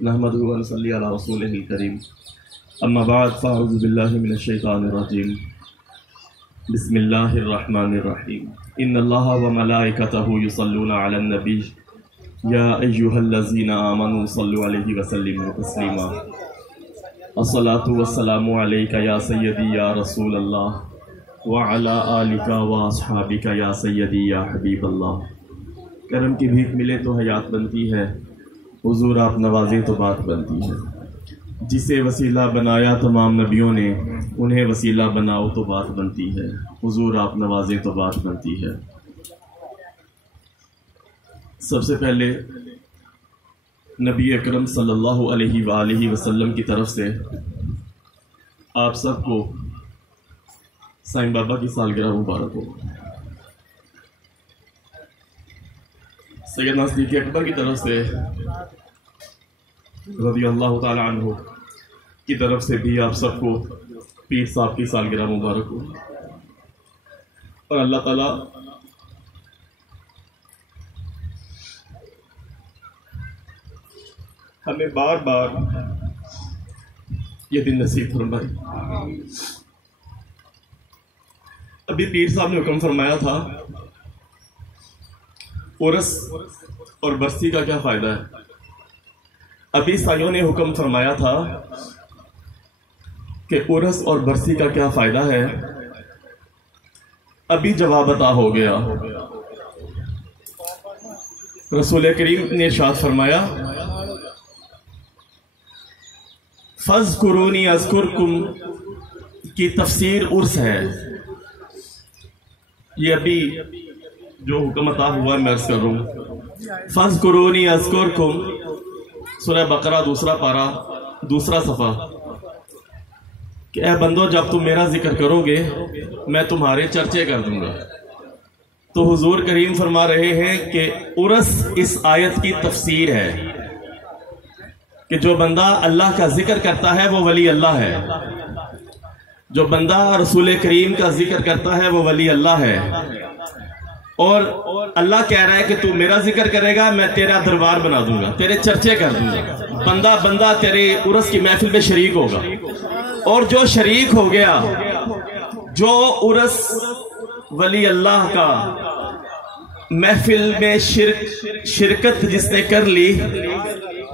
نحمده ونصلي على رسوله الكريم اما بعد فاعوذ بالله من الشيطان الرجيم بسم الله الرحمن الرحيم ان الله وملائكته يصلون على النبي يا ايها الذين امنوا صلوا عليه وسلموا تسليما الصلاة والسلام عليك يا سيدي يا رسول الله وعلى آلك واصحابك يا سيدي يا حبيب الله۔ کرم کی بھیک ملے تو حیات بنتی ہے، حضور آپ نوازیں تو بات بنتی ہے۔ جسے وسیلہ بنایا تمام نبیوں نے، انہیں وسیلہ بناؤ تو بات بنتی ہے، حضور آپ نوازیں تو بات بنتی ہے۔ سب سے پہلے نبی اکرم صلی اللہ علیہ وآلہ وسلم کی طرف سے آپ سب کو سائیں بابا کی سالگرہ مبارک ہو۔ سیدنا صدیق اکبر کی طرف سے رضی اللہ تعالی عنہ کی طرف سے بھی آپ سب کو پیر صاحب کی سالگرہ مبارک ہو، اور اللہ تعالیٰ ہمیں بار بار یہ دن نصیب فرمائے۔ ابھی پیر صاحب نے حکم فرمایا تھا عرس اور برسی کا کیا فائدہ ہے۔ ابھی سائیوں نے حکم فرمایا تھا کہ عرس اور برسی کا کیا فائدہ ہے، ابھی جواب عطا ہو گیا۔ رسول کریم نے ارشاد فرمایا فَاذْكُرُونِي أَذْكُرْكُمْ کی تفسیر عرس ہے۔ یہ ابھی جو حکم عطا ہوا میں عرض کر رہا ہوں، فَاذْكُرُونِي أَذْكُرْكُمْ سورہ بقرہ دوسرا پارہ دوسرا صفحہ، کہ اے بندو جب تم میرا ذکر کرو گے میں تمہارے چرچے کر دوں گا۔ تو حضور کریم فرما رہے ہیں کہ عرس اس آیت کی تفسیر ہے کہ جو بندہ اللہ کا ذکر کرتا ہے وہ ولی اللہ ہے، جو بندہ رسول کریم کا ذکر کرتا ہے وہ ولی اللہ ہے، اور اللہ کہہ رہا ہے کہ تو میرا ذکر کرے گا میں تیرا دربار بنا دوں گا، تیرے چرچے کر دوں گا، بندہ تیرے عرس کی محفل میں شریک ہوگا۔ اور جو شریک ہو گیا، جو عرس ولی اللہ کا محفل میں شرکت جس نے کر لی،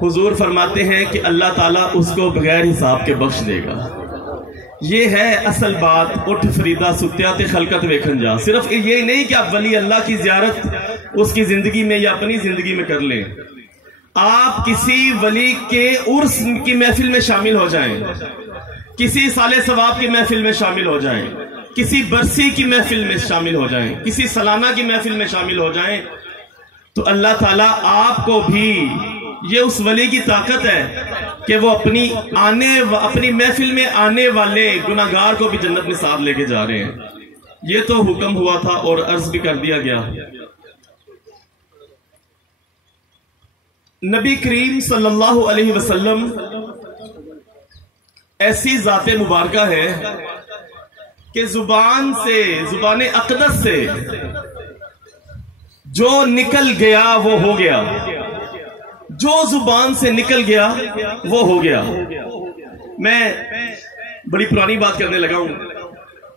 حضور فرماتے ہیں کہ اللہ تعالیٰ اس کو بغیر حساب کے بخش دے گا۔ یہ ہے اصل بات۔ اٹھ فریدہ ستیات خلقت ویکھن جا، صرف یہ نہیں کہ آپ ولی اللہ کی زیارت اس کی زندگی میں یا اپنی زندگی میں کر لیں، آپ کسی ولی کے عرس کی محفل میں شامل ہو جائیں، کسی سال ثواب کی محفل میں شامل ہو جائیں، کسی برسی کی محفل میں شامل ہو جائیں، کسی سالانہ کی محفل میں شامل ہو جائیں، تو اللہ تعالیٰ آپ کو بھی، یہ اس ولی کی طاقت ہے کہ وہ اپنی محفل میں آنے والے گناہگار کو بھی جنت میں ساتھ لے کے جا رہے ہیں۔ یہ تو حکم ہوا تھا اور عرض بھی کر دیا گیا۔ نبی کریم صلی اللہ علیہ وسلم ایسی ذات مبارکہ ہے کہ زبان اقدس سے جو نکل گیا وہ ہو گیا، جو زبان سے نکل گیا وہ ہو گیا۔ میں بڑی پرانی بات کرنے لگا ہوں۔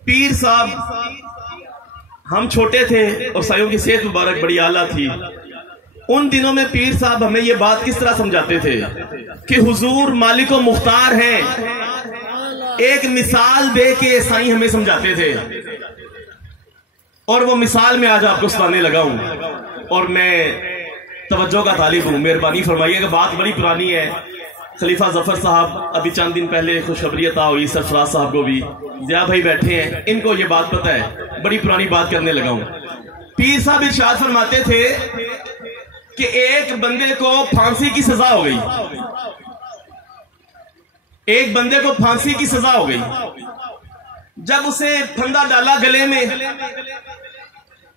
پیر صاحب، ہم چھوٹے تھے اور سائیوں کی صحت مبارک بڑی اعلیٰ تھی، ان دنوں میں پیر صاحب ہمیں یہ بات کس طرح سمجھاتے تھے کہ حضور مالک و مختار ہیں، ایک مثال دے کے سائیں ہمیں سمجھاتے تھے، اور وہ مثال میں آج آپ کو سنانے لگا ہوں، اور میں توجہ کا طالب ہوں، مہربانی فرمائیے کہ بات بڑی پرانی ہے۔ خلیفہ ظفر صاحب ابھی چند دن پہلے خوشخبری عطا ہوئی، سرفراز صاحب کو بھی، ضیاء بھائی بیٹھے ہیں، ان کو یہ بات پتہ ہے، بڑی پرانی بات کرنے لگا ہوں۔ پیر صاحب ارشاد فرماتے تھے کہ ایک بندے کو پھانسی کی سزا ہو گئی، ایک بندے کو پھانسی کی سزا ہو گئی۔ جب اسے پھندا ڈالا گلے میں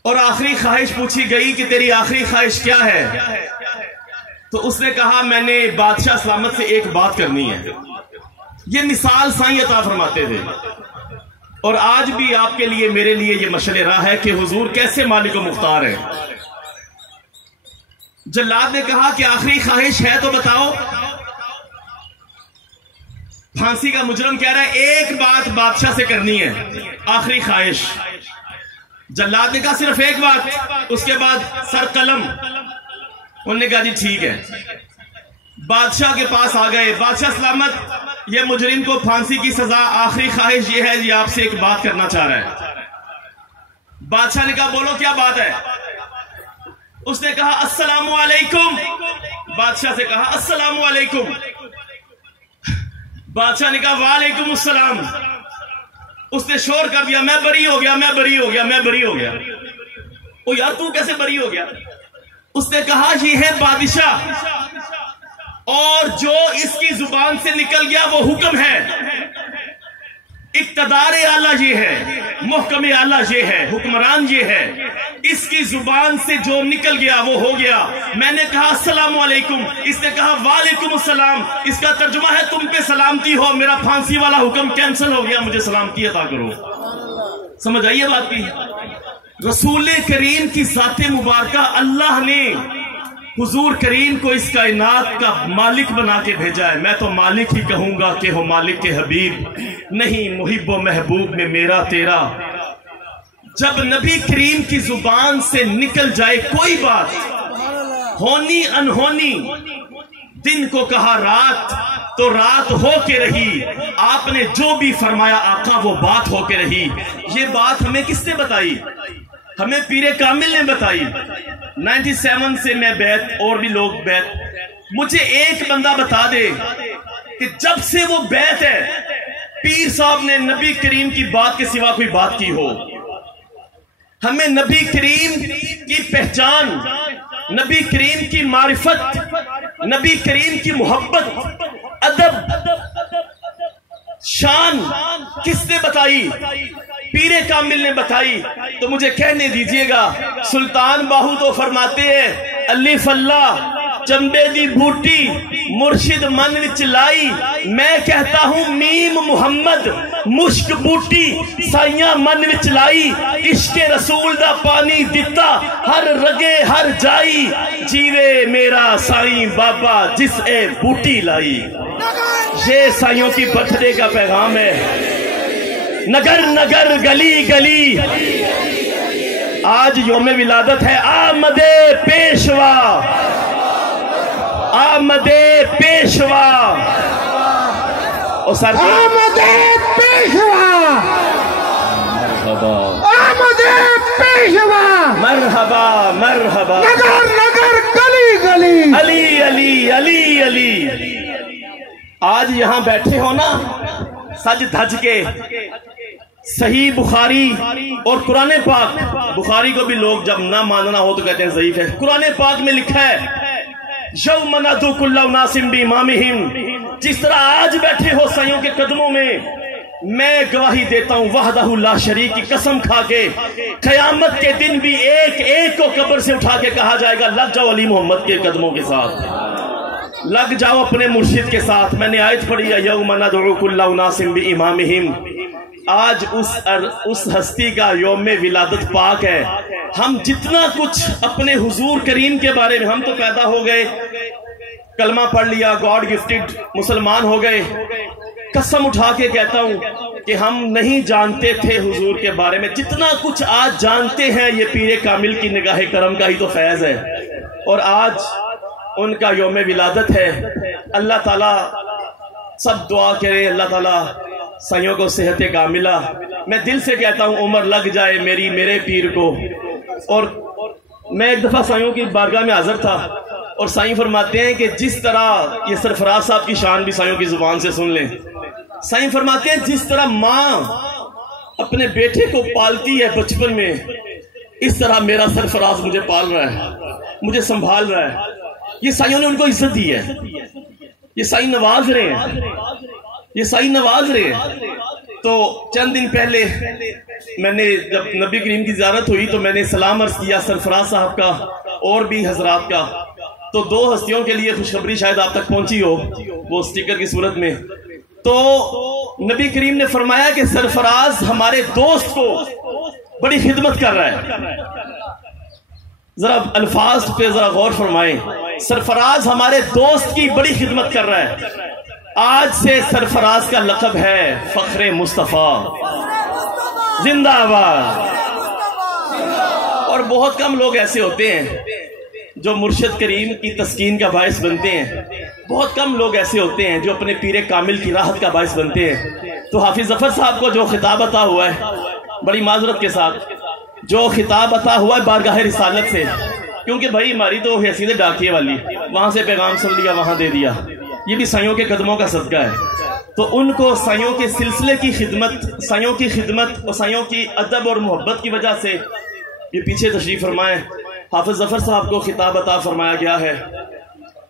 اور آخری خواہش پوچھی گئی کہ تیری آخری خواہش کیا ہے، تو اس نے کہا میں نے بادشاہ سلامت سے ایک بات کرنی ہے۔ یہ مثال سائیں عطا فرماتے تھے، اور آج بھی آپ کے لیے میرے لیے یہ مشعل راہ ہے کہ حضور کیسے مالک و مختار ہے۔ جلاد نے کہا کہ آخری خواہش ہے تو بتاؤ. پھانسی کا مجرم کہہ رہا ہے ایک بات بادشاہ سے کرنی ہے، آخری خواہش. جلاد نے کہا صرف ایک بات، اس کے بعد سر قلم. انہوں نے کہا جی ٹھیک ہے. بادشاہ کے پاس آ گئے. بادشاہ سلامت، یہ مجرم کو پھانسی کی سزا، آخری خواہش یہ ہے جی آپ سے ایک بات کرنا چاہ رہا ہے. بادشاہ نے کہا بولو کیا بات ہے. اس نے کہا السلام علیکم. بادشاہ سے کہا السلام علیکم. بادشاہ نے کہا وعلیکم السلام. اس نے شور کر دیا میں بری ہو گیا، میں بری ہو گیا، میں بری ہو گیا. او یار تو کیسے بری ہو گیا؟ اس نے کہا یہ ہے بادشاہ اور جو اس کی زبان سے نکل گیا وہ حکم ہے. اقتدار اعلیٰ یہ ہے، محکم اعلیٰ یہ ہے، حکمران یہ ہے. اس کی زبان سے جو نکل گیا وہ ہو گیا. میں نے کہا السلام علیکم، اس نے کہا وعلیکم السلام. اس کا ترجمہ ہے تم پہ سلامتی ہو، میرا پھانسی والا حکم کینسل ہو گیا، مجھے سلامتی عطا کرو. سمجھ آئیے بات کی؟ رسول کریم کی ذات مبارکہ اللہ نے حضور کریم کو اس کائنات کا مالک بنا کے بھیجا ہے. میں تو مالک ہی کہوں گا کہ ہو مالک کے حبیب، نہیں محب و محبوب میں میرا تیرا. جب نبی کریم کی زبان سے نکل جائے کوئی بات، ہونی انہونی، دن کو کہا رات تو رات ہو کے رہی. آپ نے جو بھی فرمایا آقا وہ بات ہو کے رہی. یہ بات ہمیں کس نے بتائی؟ ہمیں پیر کامل نے بتائی. 97 سے میں بیعت، اور بھی لوگ بیعت. مجھے ایک بندہ بتا دے کہ جب سے وہ بیعت ہے پیر صاحب نے نبی کریم کی بات کے سوا کوئی بات کی ہو. ہمیں نبی کریم کی پہچان، نبی کریم کی معرفت، نبی کریم کی محبت، ادب، شان کس نے بتائی؟ پیر کامل نے بتائی. تو مجھے کہنے دیجئے گا سلطان باہو تو فرماتے ہیں الف اللہ چمبے دی بوٹی مرشد من وچ لائی. میں کہتا ہوں میم محمد مشک بوٹی سائیاں من وچ لائی. عشق رسول دا پانی دتا ہر رگے ہر جائی. جیوے میرا سائیں بابا جس اے بوٹی لائی. یہ سائیوں کی برتھ ڈے کا پیغام ہے. نگر نگر گلی گلی آج یوم ولادت ہے. آمد پیشوا، آمد پیشوا، او سر آمد پیشوا، مرحبا، آمد پیشوا، مرحبا مرحبا. نگر نگر گلی گلی، علی علی علی علی. آج یہاں بیٹھے ہو نا سج دھج کے. صحیح بخاری اور قرآن پاک، بخاری کو بھی لوگ جب نہ ماننا ہو تو کہتے ہیں ضعیف ہے. قرآن پاک میں لکھا ہے یوم ندعو کل اناس بامامہم. جس طرح آج بیٹھے ہو سائیوں کے قدموں میں گواہی دیتا ہوں وحدہ لا شریک کی قسم کھا کے قیامت کے دن بھی ایک ایک کو قبر سے اٹھا کے کہا جائے گا لگ جاؤ علی محمد کے قدموں کے ساتھ، لگ جاؤ اپنے مرشد کے ساتھ. میں نے آیت پڑھی ہے یوم ندعو کل اناس بامامہم. آج اس ہستی کا یوم ولادت پاک ہے. ہم جتنا کچھ اپنے حضور کریم کے بارے میں، ہم تو پیدا ہو گئے کلمہ پڑھ لیا، گاڈ گفٹڈ مسلمان ہو گئے. قسم اٹھا کے کہتا ہوں کہ ہم نہیں جانتے تھے حضور کے بارے میں. جتنا کچھ آج جانتے ہیں یہ پیر کامل کی نگاہ کرم کا ہی تو فیض ہے. اور آج ان کا یوم ولادت ہے. اللہ تعالیٰ سب دعا کرے اللہ تعالیٰ سائیوں کو صحت کاملہ. میں دل سے کہتا ہوں عمر لگ جائے میرے پیر کو. اور میں ایک دفعہ سائیوں کی بارگاہ میں حاضر تھا اور سائیں فرماتے ہیں کہ جس طرح یہ سرفراز صاحب کی شان بھی سائیوں کی زبان سے سن لیں. سائیں فرماتے ہیں جس طرح ماں اپنے بیٹے کو پالتی ہے بچپن میں، اس طرح میرا سرفراز مجھے پال رہا ہے، مجھے سنبھال رہا ہے. یہ سائیوں نے ان کو عزت دی ہے. یہ سائیں نواز رہے ہیں، یہ سائیں نواز رہے ہیں. تو چند دن پہلے میں نے جب نبی کریم کی زیارت ہوئی تو میں نے سلام عرض کیا سرفراز صاحب کا اور بھی حضرات کا. تو دو ہستیوں کے لیے خوشخبری شاید آپ تک پہنچی ہو وہ سٹیکر کی صورت میں. تو نبی کریم نے فرمایا کہ سرفراز ہمارے دوست کو بڑی خدمت کر رہا ہے. ذرا الفاظ پہ ذرا غور فرمائیں. سرفراز ہمارے دوست کی بڑی خدمت کر رہا ہے. آج سے سرفراز کا لقب ہے فخر مصطفیٰ. زندہ آباد. اور بہت کم لوگ ایسے ہوتے ہیں جو مرشد کریم کی تسکین کا باعث بنتے ہیں. بہت کم لوگ ایسے ہوتے ہیں جو اپنے پیر کامل کی راحت کا باعث بنتے ہیں. تو حافظ ظفر صاحب کو جو خطاب عطا ہوا ہے, بڑی معذرت کے ساتھ, جو خطاب عطا ہوا ہے بارگاہ رسالت سے, کیونکہ بھائی ہماری تو حیثیت ڈاکیے والی, وہاں سے پیغام سن لیا وہاں دے دیا, یہ بھی سائیوں کے قدموں کا صدقہ ہے. تو ان کو سائیوں کے سلسلے کی خدمت, سائیوں کی خدمت اور سائیوں کی ادب اور محبت کی وجہ سے یہ پیچھے تشریف فرمائیں. حافظ ظفر صاحب کو خطاب عطا فرمایا گیا ہے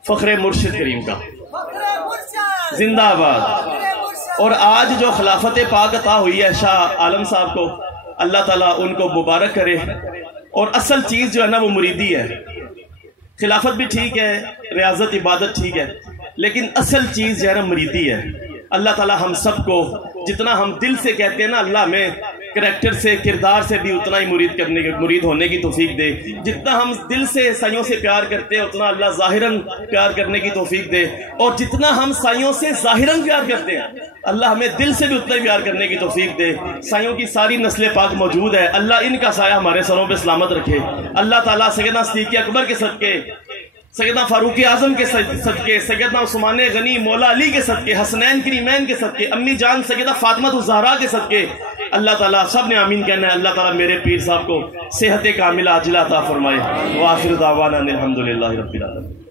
فخر مرشد کریم کا. زندہ آباد. اور آج جو خلافت پاک عطا ہوئی ہے شاہ عالم صاحب کو, اللہ تعالیٰ ان کو مبارک کرے. اور اصل چیز جو ہے نا وہ مریدی ہے. خلافت بھی ٹھیک ہے, ریاضت عبادت ٹھیک ہے, لیکن اصل چیز جو ہے نا مریدی ہے. اللہ تعالیٰ ہم سب کو جتنا ہم دل سے کہتے ہیں نا اللہ میں کریکٹر سے, کردار سے بھی اتنا ہی مرید ہونے کی توفیق دے. جتنا ہم دل سے سائیوں سے پیار کرتے ہیں اتنا اللہ ظاہراً پیار کرنے کی توفیق دے. اور جتنا ہم سائیوں سے ظاہراً پیار کرتے ہیں اللہ ہمیں دل سے بھی اتنا ہی پیار کرنے کی توفیق دے. سائیوں کی ساری نسل پاک موجود ہے, اللہ ان کا سایہ ہمارے سروں پہ سلامت رکھے. اللہ تعالیٰ سیدنا صدیق اکبر کے صدقے, سیدنا فاروق اعظم کے صدقے, سیدنا عثمان غنی مولا علی کے صدقے, حسنین کریمین کے صدقے, امی جان سیدہ فاطمہ الزہرا کے صدقے, اللہ تعالیٰ سب نے آمین کہنا ہے. اللہ تعالیٰ میرے پیر صاحب کو صحت کاملہ عاجلہ عطا فرمائے. وآخر دعوانا الحمدللہ رب العالمین.